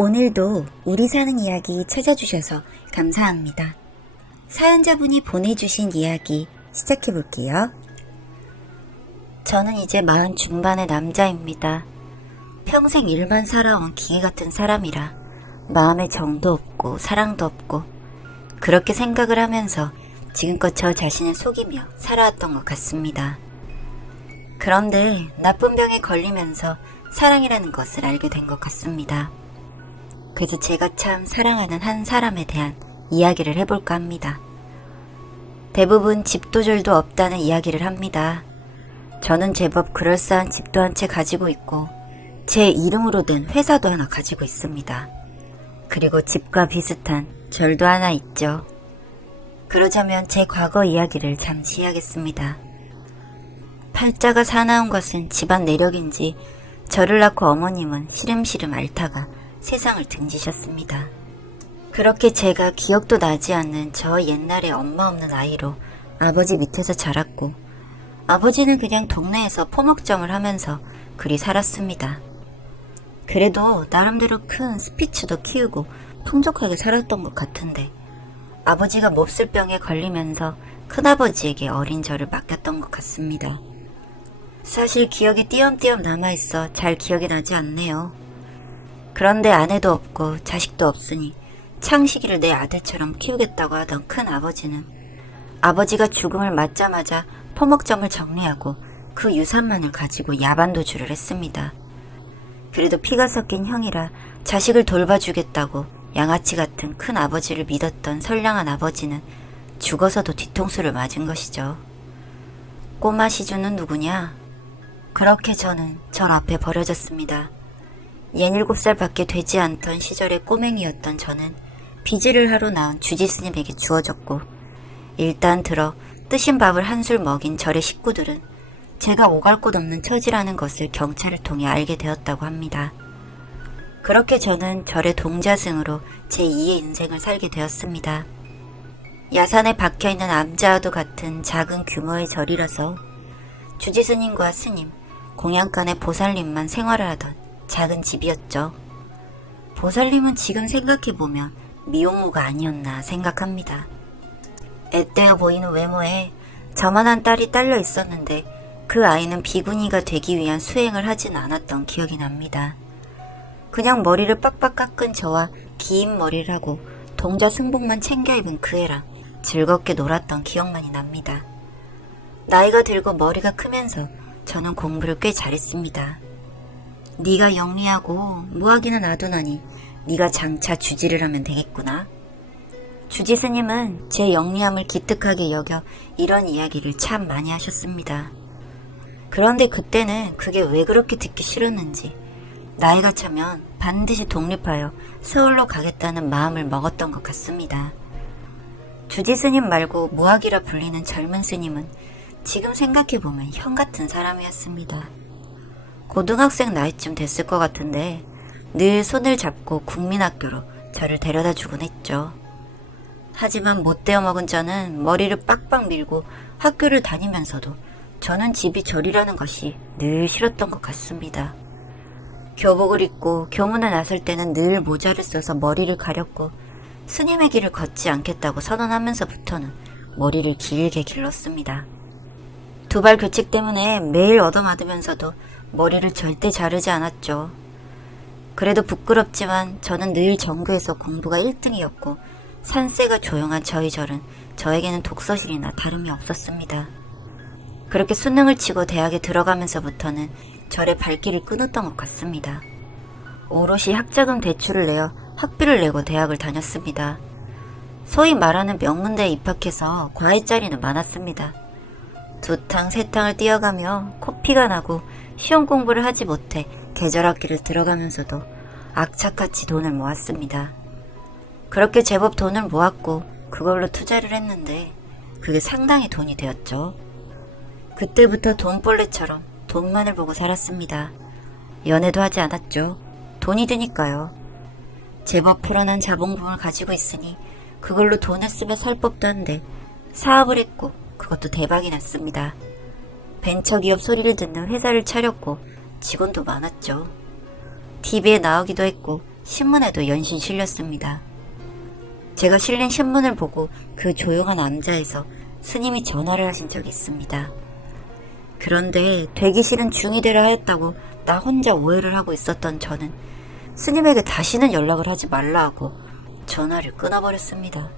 오늘도 우리 사는 이야기 찾아주셔서 감사합니다. 사연자분이 보내주신 이야기 시작해볼게요. 저는 이제 40 중반의 남자입니다. 평생 일만 살아온 기계 같은 사람이라 마음에 정도 없고 사랑도 없고 그렇게 생각을 하면서 지금껏 저 자신을 속이며 살아왔던 것 같습니다. 그런데 나쁜 병에 걸리면서 사랑이라는 것을 알게 된 것 같습니다. 그래서 제가 참 사랑하는 한 사람에 대한 이야기를 해볼까 합니다. 대부분 집도 절도 없다는 이야기를 합니다. 저는 제법 그럴싸한 집도 한 채 가지고 있고 제 이름으로 된 회사도 하나 가지고 있습니다. 그리고 집과 비슷한 절도 하나 있죠. 그러자면 제 과거 이야기를 잠시 해야겠습니다. 팔자가 사나운 것은 집안 내력인지 저를 낳고 어머님은 시름시름 앓다가 세상을 등지셨습니다. 그렇게 제가 기억도 나지 않는 저 옛날에 엄마 없는 아이로 아버지 밑에서 자랐고 아버지는 그냥 동네에서 포목점을 하면서 그리 살았습니다. 그래도 나름대로 큰 스피츠도 키우고 풍족하게 살았던 것 같은데 아버지가 몹쓸 병에 걸리면서 큰아버지에게 어린 저를 맡겼던 것 같습니다. 사실 기억이 띄엄띄엄 남아있어 잘 기억이 나지 않네요. 그런데 아내도 없고 자식도 없으니 창식이를 내 아들처럼 키우겠다고 하던 큰아버지는 아버지가 죽음을 맞자마자 포목점을 정리하고 그 유산만을 가지고 야반도주를 했습니다. 그래도 피가 섞인 형이라 자식을 돌봐주겠다고 양아치 같은 큰아버지를 믿었던 선량한 아버지는 죽어서도 뒤통수를 맞은 것이죠. 꼬마 시주는 누구냐? 그렇게 저는 절 앞에 버려졌습니다. 67살 밖에 되지 않던 시절의 꼬맹이였던 저는 비지를 하러 나온 주지스님에게 주어졌고 일단 들어 뜨신 밥을 한술 먹인 절의 식구들은 제가 오갈 곳 없는 처지라는 것을 경찰을 통해 알게 되었다고 합니다. 그렇게 저는 절의 동자승으로 제2의 인생을 살게 되었습니다. 야산에 박혀있는 암자와도 같은 작은 규모의 절이라서 주지스님과 스님, 공양간의 보살님만 생활을 하던 작은 집이었죠. 보살님은 지금 생각해보면 미혼모가 아니었나 생각합니다. 앳되어 보이는 외모에 저만한 딸이 딸려 있었는데 그 아이는 비구니가 되기 위한 수행을 하진 않았던 기억이 납니다. 그냥 머리를 빡빡 깎은 저와 긴 머리를 하고 동자 승복만 챙겨 입은 그 애랑 즐겁게 놀았던 기억만이 납니다. 나이가 들고 머리가 크면서 저는 공부를 꽤 잘했습니다. 네가 영리하고 무학이나 놔두나니 네가 장차 주지를 하면 되겠구나. 주지스님은 제 영리함을 기특하게 여겨 이런 이야기를 참 많이 하셨습니다. 그런데 그때는 그게 왜 그렇게 듣기 싫었는지 나이가 차면 반드시 독립하여 서울로 가겠다는 마음을 먹었던 것 같습니다. 주지스님 말고 무학이라 불리는 젊은 스님은 지금 생각해보면 형 같은 사람이었습니다. 고등학생 나이쯤 됐을 것 같은데 늘 손을 잡고 국민학교로 저를 데려다 주곤 했죠. 하지만 못되어 먹은 저는 머리를 빡빡 밀고 학교를 다니면서도 저는 집이 절이라는 것이 늘 싫었던 것 같습니다. 교복을 입고 교문에 나설 때는 늘 모자를 써서 머리를 가렸고 스님의 길을 걷지 않겠다고 선언하면서부터는 머리를 길게 길렀습니다. 두발 교칙 때문에 매일 얻어맞으면서도 머리를 절대 자르지 않았죠. 그래도 부끄럽지만 저는 늘 전교에서 공부가 1등이었고 산세가 조용한 저희 절은 저에게는 독서실이나 다름이 없었습니다. 그렇게 수능을 치고 대학에 들어가면서부터는 절의 발길을 끊었던 것 같습니다. 오롯이 학자금 대출을 내어 학비를 내고 대학을 다녔습니다. 소위 말하는 명문대에 입학해서 과외짜리는 많았습니다. 두 탕, 세 탕을 뛰어가며 코피가 나고 시험 공부를 하지 못해 계절학기를 들어가면서도 악착같이 돈을 모았습니다. 그렇게 제법 돈을 모았고 그걸로 투자를 했는데 그게 상당히 돈이 되었죠. 그때부터 돈벌레처럼 돈만을 보고 살았습니다. 연애도 하지 않았죠. 돈이 드니까요. 제법 풀어난 자본금을 가지고 있으니 그걸로 돈을 쓰며 살 법도 한데 사업을 했고 그것도 대박이 났습니다. 벤처기업 소리를 듣는 회사를 차렸고 직원도 많았죠. TV에 나오기도 했고 신문에도 연신 실렸습니다. 제가 실린 신문을 보고 그 조용한 암자에서 스님이 전화를 하신 적이 있습니다. 그런데 되기 싫은 중이대를 하였다고 나 혼자 오해를 하고 있었던 저는 스님에게 다시는 연락을 하지 말라 하고 전화를 끊어버렸습니다.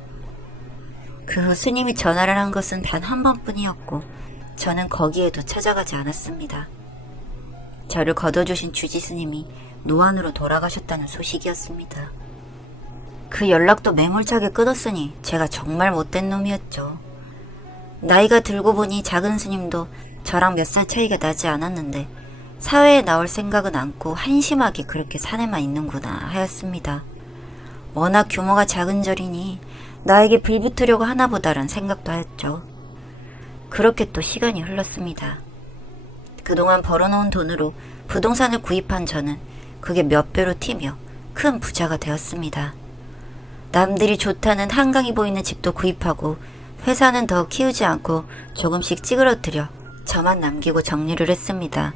그 후 스님이 전화를 한 것은 단 한 번뿐이었고 저는 거기에도 찾아가지 않았습니다. 저를 거둬주신 주지 스님이 노안으로 돌아가셨다는 소식이었습니다. 그 연락도 매몰차게 끊었으니 제가 정말 못된 놈이었죠. 나이가 들고 보니 작은 스님도 저랑 몇 살 차이가 나지 않았는데 사회에 나올 생각은 않고 한심하게 그렇게 산에만 있는구나 하였습니다. 워낙 규모가 작은 절이니 나에게 불붙으려고 하나보다란 생각도 하였죠. 그렇게 또 시간이 흘렀습니다. 그동안 벌어놓은 돈으로 부동산을 구입한 저는 그게 몇 배로 튀며 큰 부자가 되었습니다. 남들이 좋다는 한강이 보이는 집도 구입하고 회사는 더 키우지 않고 조금씩 찌그러뜨려 저만 남기고 정리를 했습니다.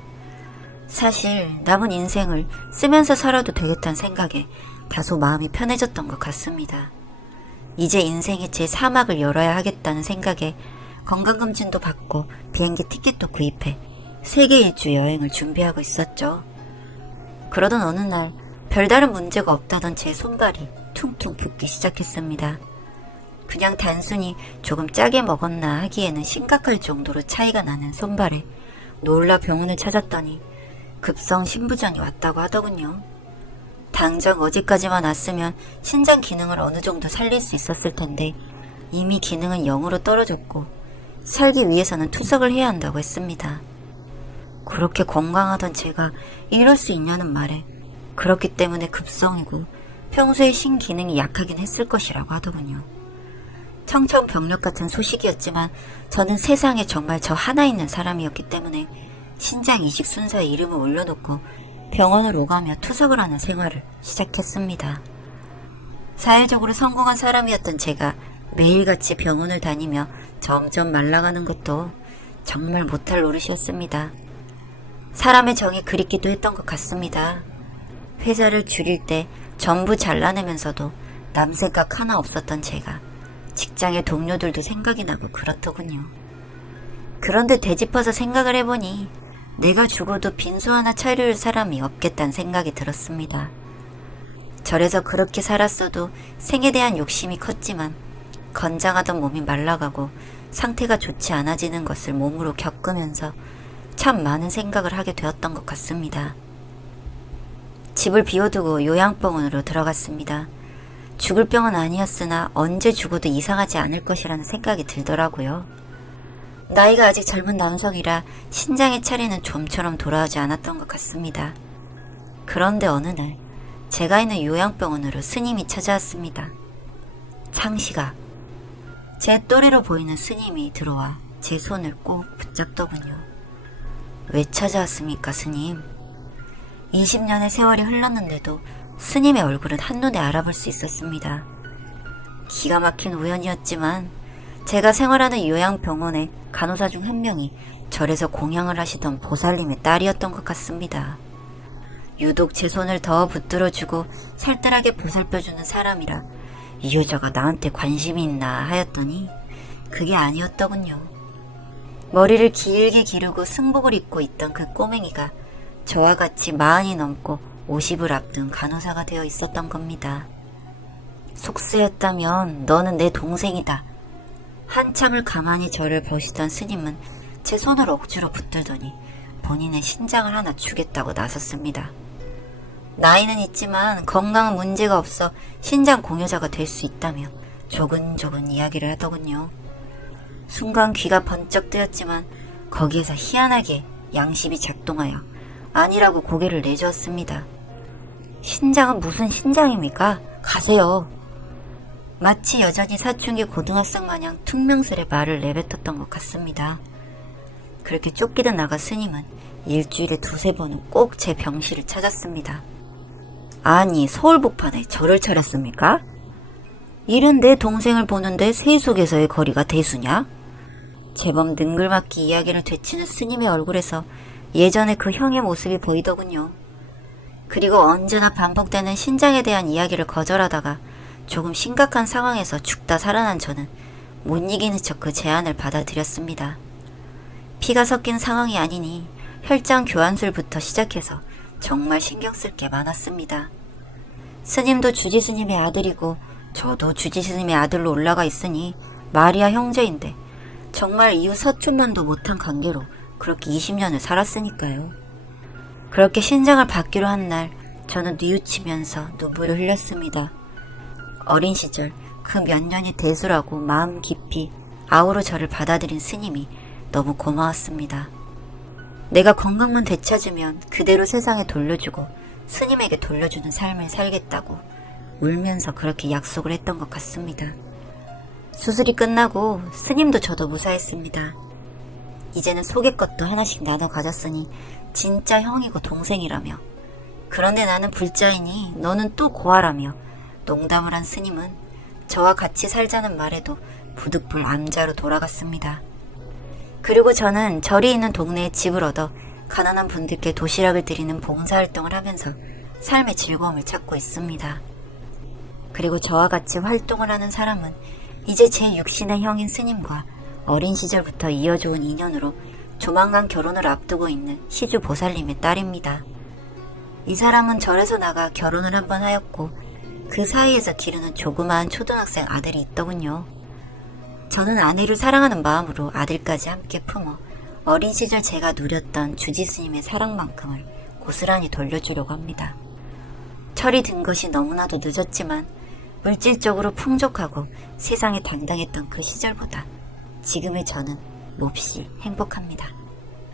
사실 남은 인생을 쓰면서 살아도 되겠다는 생각에 다소 마음이 편해졌던 것 같습니다. 이제 인생의 제 사막을 열어야 하겠다는 생각에 건강검진도 받고 비행기 티켓도 구입해 세계 일주 여행을 준비하고 있었죠. 그러던 어느 날 별다른 문제가 없다던 제 손발이 퉁퉁 붓기 시작했습니다. 그냥 단순히 조금 짜게 먹었나 하기에는 심각할 정도로 차이가 나는 손발에 놀라 병원을 찾았더니 급성 신부전이 왔다고 하더군요. 당장 어제까지만 왔으면 신장 기능을 어느 정도 살릴 수 있었을 텐데 이미 기능은 0으로 떨어졌고 살기 위해서는 투석을 해야 한다고 했습니다. 그렇게 건강하던 제가 이럴 수 있냐는 말에 그렇기 때문에 급성이고 평소에 신기능이 약하긴 했을 것이라고 하더군요. 청천벽력 같은 소식이었지만 저는 세상에 정말 저 하나 있는 사람이었기 때문에 신장 이식 순서에 이름을 올려놓고 병원을 오가며 투석을 하는 생활을 시작했습니다. 사회적으로 성공한 사람이었던 제가 매일같이 병원을 다니며 점점 말라가는 것도 정말 못할 노릇이었습니다. 사람의 정이 그립기도 했던 것 같습니다. 회사를 줄일 때 전부 잘라내면서도 남 생각 하나 없었던 제가 직장의 동료들도 생각이 나고 그렇더군요. 그런데 되짚어서 생각을 해보니 내가 죽어도 빈소 하나 차릴 사람이 없겠다는 생각이 들었습니다. 절에서 그렇게 살았어도 생에 대한 욕심이 컸지만 건장하던 몸이 말라가고 상태가 좋지 않아지는 것을 몸으로 겪으면서 참 많은 생각을 하게 되었던 것 같습니다. 집을 비워두고 요양병원으로 들어갔습니다. 죽을 병은 아니었으나 언제 죽어도 이상하지 않을 것이라는 생각이 들더라고요. 나이가 아직 젊은 남성이라 신장의 차례는 좀처럼 돌아오지 않았던 것 같습니다. 그런데 어느 날 제가 있는 요양병원으로 스님이 찾아왔습니다. 창시가 제 또래로 보이는 스님이 들어와 제 손을 꼭 붙잡더군요. 왜 찾아왔습니까, 스님? 20년의 세월이 흘렀는데도 스님의 얼굴은 한눈에 알아볼 수 있었습니다. 기가 막힌 우연이었지만 제가 생활하는 요양병원의 간호사 중 한 명이 절에서 공양을 하시던 보살님의 딸이었던 것 같습니다. 유독 제 손을 더 붙들어주고 살뜰하게 보살펴주는 사람이라 이 여자가 나한테 관심이 있나 하였더니 그게 아니었더군요. 머리를 길게 기르고 승복을 입고 있던 그 꼬맹이가 저와 같이 40이 넘고 50을 앞둔 간호사가 되어 있었던 겁니다. 속쓰였다면 너는 내 동생이다. 한참을 가만히 저를 보시던 스님은 제 손을 억지로 붙들더니 본인의 신장을 하나 주겠다고 나섰습니다. 나이는 있지만 건강은 문제가 없어 신장 공여자가 될 수 있다며 조근조근 이야기를 하더군요. 순간 귀가 번쩍 뜨였지만 거기에서 희한하게 양심이 작동하여 아니라고 고개를 내저었습니다. 신장은 무슨 신장입니까? 가세요. 마치 여전히 사춘기 고등학생 마냥 퉁명스레 말을 내뱉었던 것 같습니다. 그렇게 쫓기듯 나가 스님은 일주일에 2-3번은 꼭 제 병실을 찾았습니다. 아니, 서울 복판에 절을 차렸습니까? 이런 내 동생을 보는데 세속에서의 거리가 대수냐? 제법 능글맞게 이야기를 되치는 스님의 얼굴에서 예전에 그 형의 모습이 보이더군요. 그리고 언제나 반복되는 신장에 대한 이야기를 거절하다가 조금 심각한 상황에서 죽다 살아난 저는 못 이기는 척 그 제안을 받아들였습니다. 피가 섞인 상황이 아니니 혈장 교환술부터 시작해서 정말 신경 쓸 게 많았습니다. 스님도 주지스님의 아들이고 저도 주지스님의 아들로 올라가 있으니 마리아 형제인데 정말 이웃 서툰만도 못한 관계로 그렇게 20년을 살았으니까요. 그렇게 신장을 받기로 한 날 저는 뉘우치면서 눈물을 흘렸습니다. 어린 시절 그 몇 년이 대수라고 마음 깊이 아우로 저를 받아들인 스님이 너무 고마웠습니다. 내가 건강만 되찾으면 그대로 세상에 돌려주고 스님에게 돌려주는 삶을 살겠다고 울면서 그렇게 약속을 했던 것 같습니다. 수술이 끝나고 스님도 저도 무사했습니다. 이제는 속의 것도 하나씩 나눠 가졌으니 진짜 형이고 동생이라며, 그런데 나는 불자이니 너는 또 고아라며 농담을 한 스님은 저와 같이 살자는 말에도 부득불 암자로 돌아갔습니다. 그리고 저는 절이 있는 동네에 집을 얻어 가난한 분들께 도시락을 드리는 봉사활동을 하면서 삶의 즐거움을 찾고 있습니다. 그리고 저와 같이 활동을 하는 사람은 이제 제 육신의 형인 스님과 어린 시절부터 이어져온 인연으로 조만간 결혼을 앞두고 있는 시주 보살님의 딸입니다. 이 사람은 절에서 나가 결혼을 한번 하였고 그 사이에서 기르는 조그마한 초등학생 아들이 있더군요. 저는 아내를 사랑하는 마음으로 아들까지 함께 품어 어린 시절 제가 누렸던 주지스님의 사랑만큼을 고스란히 돌려주려고 합니다. 철이 든 것이 너무나도 늦었지만 물질적으로 풍족하고 세상에 당당했던 그 시절보다 지금의 저는 몹시 행복합니다.